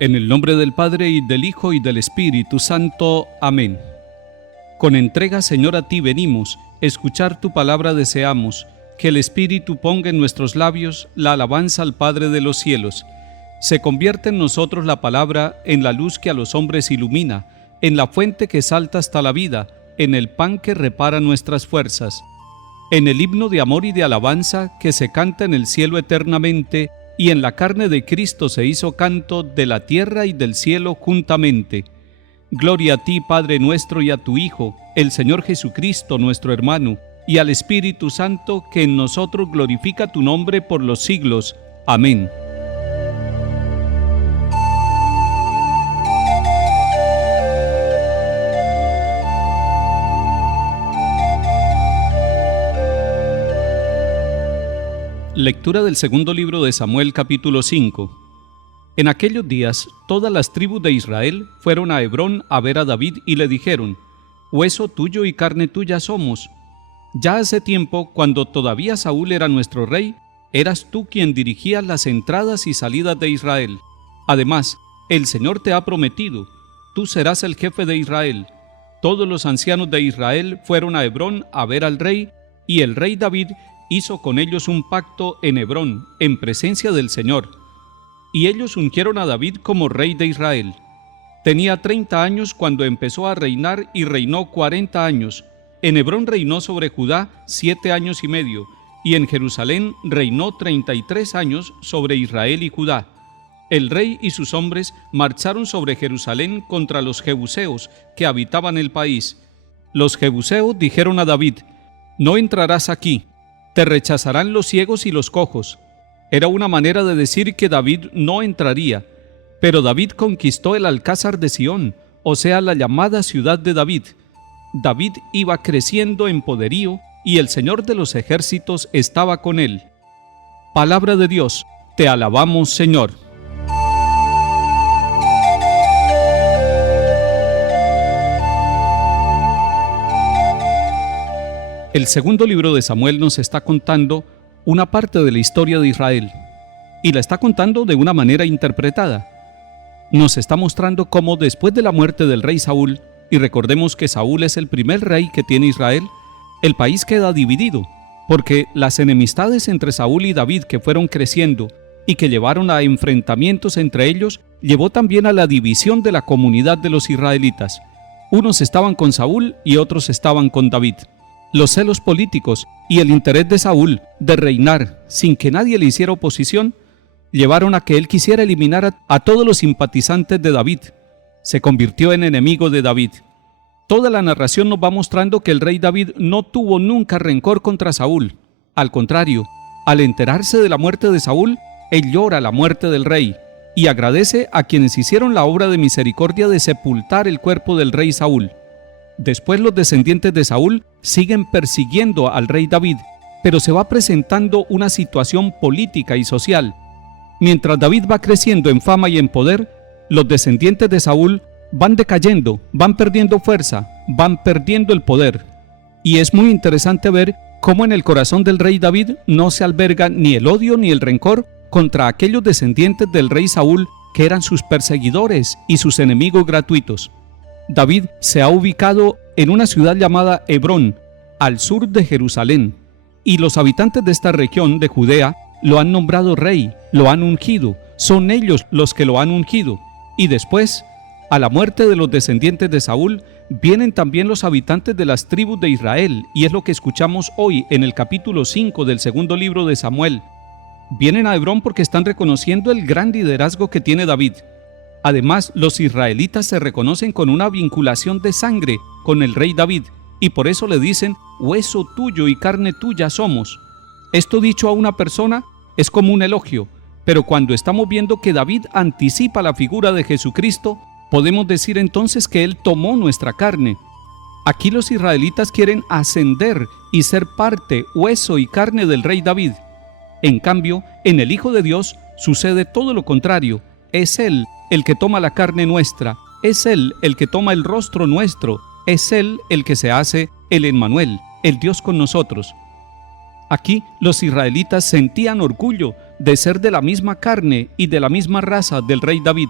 En el nombre del Padre, y del Hijo, y del Espíritu Santo. Amén. Con entrega, Señor, a ti venimos, escuchar tu palabra deseamos, que el Espíritu ponga en nuestros labios la alabanza al Padre de los cielos. Se convierte en nosotros la palabra en la luz que a los hombres ilumina, en la fuente que salta hasta la vida, en el pan que repara nuestras fuerzas, en el himno de amor y de alabanza que se canta en el cielo eternamente, y en la carne de Cristo se hizo canto de la tierra y del cielo juntamente. Gloria a ti, Padre nuestro, y a tu Hijo, el Señor Jesucristo, nuestro hermano, y al Espíritu Santo, que en nosotros glorifica tu nombre por los siglos. Amén. Lectura del segundo libro de Samuel, capítulo 5. En aquellos días, todas las tribus de Israel fueron a Hebrón a ver a David y le dijeron: «Hueso tuyo y carne tuya somos. Ya hace tiempo, cuando todavía Saúl era nuestro rey, eras tú quien dirigías las entradas y salidas de Israel. Además, el Señor te ha prometido, tú serás el jefe de Israel». Todos los ancianos de Israel fueron a Hebrón a ver al rey, y el rey David hizo con ellos un pacto en Hebrón, en presencia del Señor. Y ellos ungieron a David como rey de Israel. Tenía 30 años cuando empezó a reinar y reinó 40 años. En Hebrón reinó sobre Judá 7 años y medio, y en Jerusalén reinó 33 años sobre Israel y Judá. El rey y sus hombres marcharon sobre Jerusalén contra los jebuseos que habitaban el país. Los jebuseos dijeron a David: «No entrarás aquí. Te rechazarán los ciegos y los cojos». Era una manera de decir que David no entraría, pero David conquistó el Alcázar de Sión, o sea, la llamada ciudad de David. David iba creciendo en poderío y el Señor de los ejércitos estaba con él. Palabra de Dios, te alabamos, Señor. El segundo libro de Samuel nos está contando una parte de la historia de Israel, y la está contando de una manera interpretada. Nos está mostrando cómo después de la muerte del rey Saúl, y recordemos que Saúl es el primer rey que tiene Israel, el país queda dividido, porque las enemistades entre Saúl y David que fueron creciendo y que llevaron a enfrentamientos entre ellos, llevó también a la división de la comunidad de los israelitas. Unos estaban con Saúl y otros estaban con David. Los celos políticos y el interés de Saúl de reinar sin que nadie le hiciera oposición llevaron a que él quisiera eliminar a todos los simpatizantes de David. Se convirtió en enemigo de David. Toda la narración nos va mostrando que el rey David no tuvo nunca rencor contra Saúl. Al contrario, al enterarse de la muerte de Saúl, él llora la muerte del rey y agradece a quienes hicieron la obra de misericordia de sepultar el cuerpo del rey Saúl. Después los descendientes de Saúl siguen persiguiendo al rey David, pero se va presentando una situación política y social. Mientras David va creciendo en fama y en poder, los descendientes de Saúl van decayendo, van perdiendo fuerza, van perdiendo el poder. Y es muy interesante ver cómo en el corazón del rey David no se alberga ni el odio ni el rencor contra aquellos descendientes del rey Saúl que eran sus perseguidores y sus enemigos gratuitos. David se ha ubicado en una ciudad llamada Hebrón, al sur de Jerusalén, y los habitantes de esta región de Judea lo han nombrado rey, lo han ungido, son ellos los que lo han ungido. Y después, a la muerte de los descendientes de Saúl, vienen también los habitantes de las tribus de Israel, y es lo que escuchamos hoy en el capítulo 5 del segundo libro de Samuel. Vienen a Hebrón porque están reconociendo el gran liderazgo que tiene David. Además, los israelitas se reconocen con una vinculación de sangre con el rey David, y por eso le dicen: «Hueso tuyo y carne tuya somos». Esto dicho a una persona es como un elogio, pero cuando estamos viendo que David anticipa la figura de Jesucristo, podemos decir entonces que Él tomó nuestra carne. Aquí los israelitas quieren ascender y ser parte, hueso y carne del rey David. En cambio, en el Hijo de Dios sucede todo lo contrario. Es Él el que toma la carne nuestra, es Él el que toma el rostro nuestro, es Él el que se hace el Emmanuel, el Dios con nosotros. Aquí los israelitas sentían orgullo de ser de la misma carne y de la misma raza del rey David.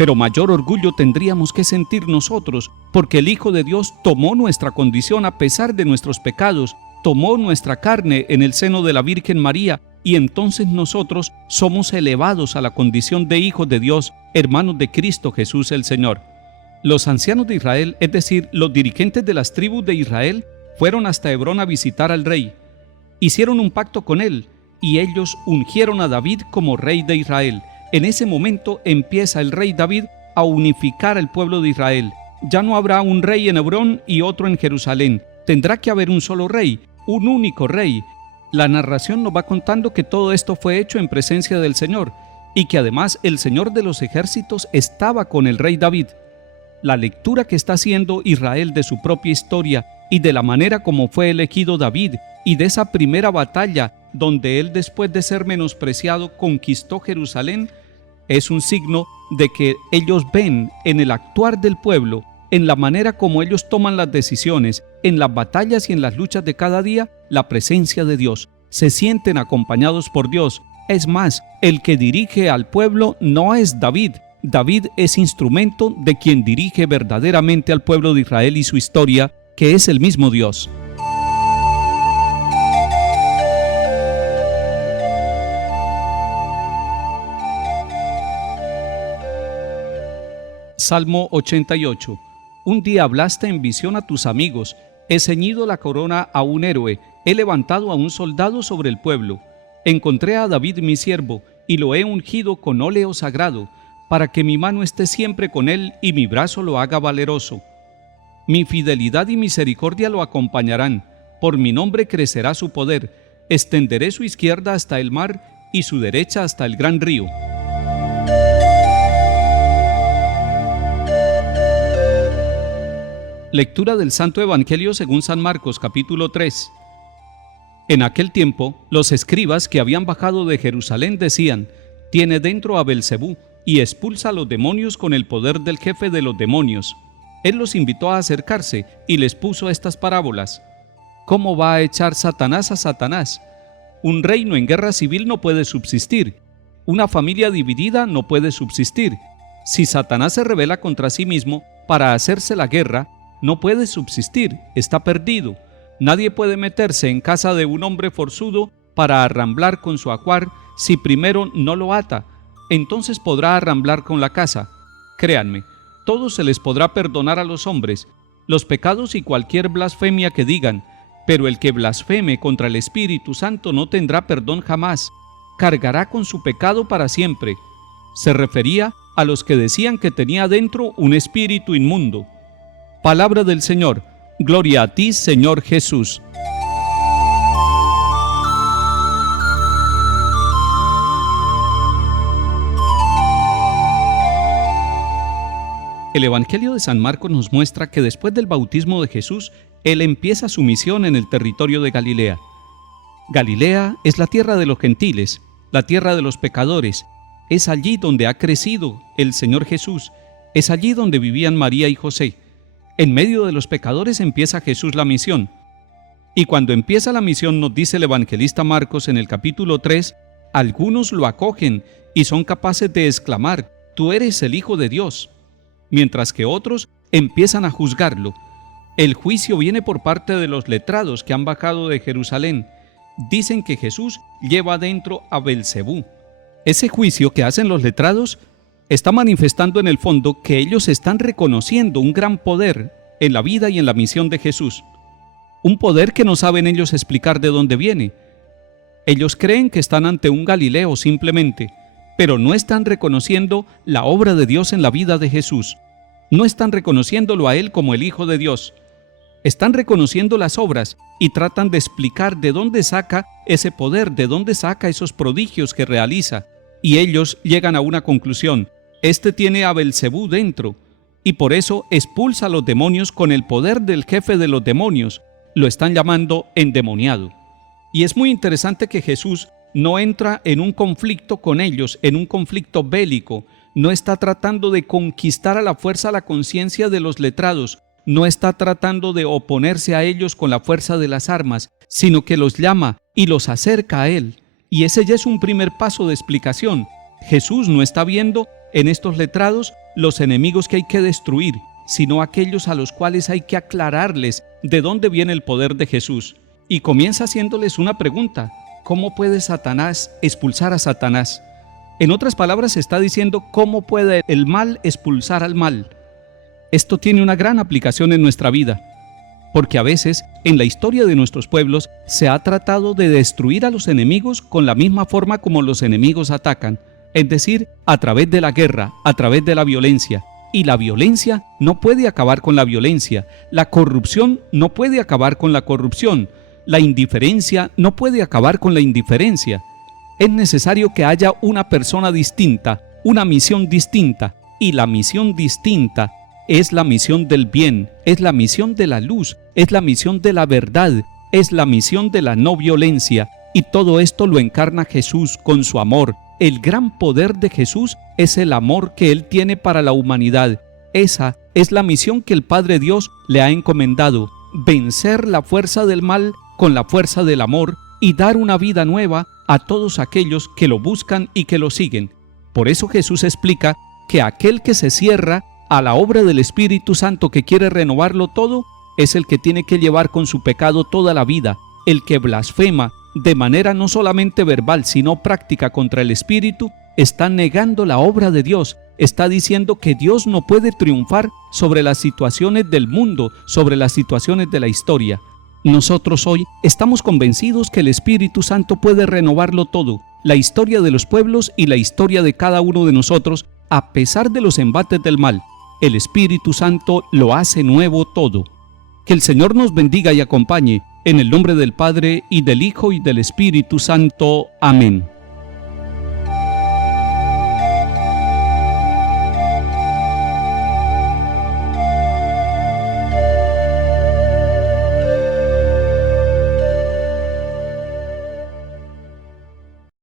Pero mayor orgullo tendríamos que sentir nosotros, porque el Hijo de Dios tomó nuestra condición a pesar de nuestros pecados, tomó nuestra carne en el seno de la Virgen María, y entonces nosotros somos elevados a la condición de hijos de Dios, hermanos de Cristo Jesús el Señor. Los ancianos de Israel, es decir, los dirigentes de las tribus de Israel, fueron hasta Hebrón a visitar al rey. Hicieron un pacto con él, y ellos ungieron a David como rey de Israel. En ese momento empieza el rey David a unificar al pueblo de Israel. Ya no habrá un rey en Hebrón y otro en Jerusalén. Tendrá que haber un solo rey, un único rey. La narración nos va contando que todo esto fue hecho en presencia del Señor, y que además el Señor de los ejércitos estaba con el rey David. La lectura que está haciendo Israel de su propia historia y de la manera como fue elegido David, y de esa primera batalla donde él, después de ser menospreciado, conquistó Jerusalén, es un signo de que ellos ven en el actuar del pueblo, en la manera como ellos toman las decisiones, en las batallas y en las luchas de cada día, la presencia de Dios. Se sienten acompañados por Dios. Es más, el que dirige al pueblo no es David. David es instrumento de quien dirige verdaderamente al pueblo de Israel y su historia, que es el mismo Dios. Salmo 88. Un día hablaste en visión a tus amigos, he ceñido la corona a un héroe, he levantado a un soldado sobre el pueblo. Encontré a David mi siervo, y lo he ungido con óleo sagrado, para que mi mano esté siempre con él y mi brazo lo haga valeroso. Mi fidelidad y misericordia lo acompañarán, por mi nombre crecerá su poder, extenderé su izquierda hasta el mar y su derecha hasta el gran río. Lectura del Santo Evangelio según San Marcos, capítulo 3. En aquel tiempo, los escribas que habían bajado de Jerusalén decían: «Tiene dentro a Belcebú, y expulsa a los demonios con el poder del jefe de los demonios». Él los invitó a acercarse y les puso estas parábolas. ¿Cómo va a echar Satanás a Satanás? Un reino en guerra civil no puede subsistir. Una familia dividida no puede subsistir. Si Satanás se rebela contra sí mismo para hacerse la guerra, no puede subsistir, está perdido. Nadie puede meterse en casa de un hombre forzudo para arramblar con su ajuar si primero no lo ata. Entonces podrá arramblar con la casa. Créanme, todo se les podrá perdonar a los hombres, los pecados y cualquier blasfemia que digan, pero el que blasfeme contra el Espíritu Santo no tendrá perdón jamás, cargará con su pecado para siempre. Se refería a los que decían que tenía dentro un espíritu inmundo. Palabra del Señor. Gloria a ti, Señor Jesús. El Evangelio de San Marcos nos muestra que después del bautismo de Jesús, Él empieza su misión en el territorio de Galilea. Galilea es la tierra de los gentiles, la tierra de los pecadores. Es allí donde ha crecido el Señor Jesús. Es allí donde vivían María y José. En medio de los pecadores empieza Jesús la misión. Y cuando empieza la misión, nos dice el evangelista Marcos en el capítulo 3, algunos lo acogen y son capaces de exclamar: «Tú eres el Hijo de Dios», mientras que otros empiezan a juzgarlo. El juicio viene por parte de los letrados que han bajado de Jerusalén. Dicen que Jesús lleva dentro a Belcebú. Ese juicio que hacen los letrados está manifestando en el fondo que ellos están reconociendo un gran poder en la vida y en la misión de Jesús. Un poder que no saben ellos explicar de dónde viene. Ellos creen que están ante un Galileo simplemente, pero no están reconociendo la obra de Dios en la vida de Jesús. No están reconociéndolo a Él como el Hijo de Dios. Están reconociendo las obras y tratan de explicar de dónde saca ese poder, de dónde saca esos prodigios que realiza. Y ellos llegan a una conclusión: este tiene a Belcebú dentro, y por eso expulsa a los demonios con el poder del jefe de los demonios. Lo están llamando endemoniado. Y es muy interesante que Jesús no entra en un conflicto con ellos, en un conflicto bélico. No está tratando de conquistar a la fuerza la conciencia de los letrados. No está tratando de oponerse a ellos con la fuerza de las armas, sino que los llama y los acerca a Él. Y ese ya es un primer paso de explicación. Jesús no está viendo en estos letrados los enemigos que hay que destruir, sino aquellos a los cuales hay que aclararles de dónde viene el poder de Jesús. Y comienza haciéndoles una pregunta: ¿cómo puede Satanás expulsar a Satanás? En otras palabras, está diciendo cómo puede el mal expulsar al mal. Esto tiene una gran aplicación en nuestra vida, porque a veces en la historia de nuestros pueblos se ha tratado de destruir a los enemigos con la misma forma como los enemigos atacan, es decir, a través de la guerra, a través de la violencia. Y la violencia no puede acabar con la violencia, la corrupción no puede acabar con la corrupción, la indiferencia no puede acabar con la indiferencia. Es necesario que haya una persona distinta, una misión distinta, y la misión distinta es la misión del bien, es la misión de la luz, es la misión de la verdad, es la misión de la no violencia, y todo esto lo encarna Jesús con su amor. El gran poder de Jesús es el amor que Él tiene para la humanidad. Esa es la misión que el Padre Dios le ha encomendado: vencer la fuerza del mal con la fuerza del amor y dar una vida nueva a todos aquellos que lo buscan y que lo siguen. Por eso Jesús explica que aquel que se cierra a la obra del Espíritu Santo, que quiere renovarlo todo, es el que tiene que llevar con su pecado toda la vida. El que blasfema de manera no solamente verbal, sino práctica contra el Espíritu, está negando la obra de Dios, está diciendo que Dios no puede triunfar sobre las situaciones del mundo, sobre las situaciones de la historia. Nosotros hoy estamos convencidos que el Espíritu Santo puede renovarlo todo, la historia de los pueblos y la historia de cada uno de nosotros, a pesar de los embates del mal. El Espíritu Santo lo hace nuevo todo. Que el Señor nos bendiga y acompañe, en el nombre del Padre, y del Hijo, y del Espíritu Santo. Amén.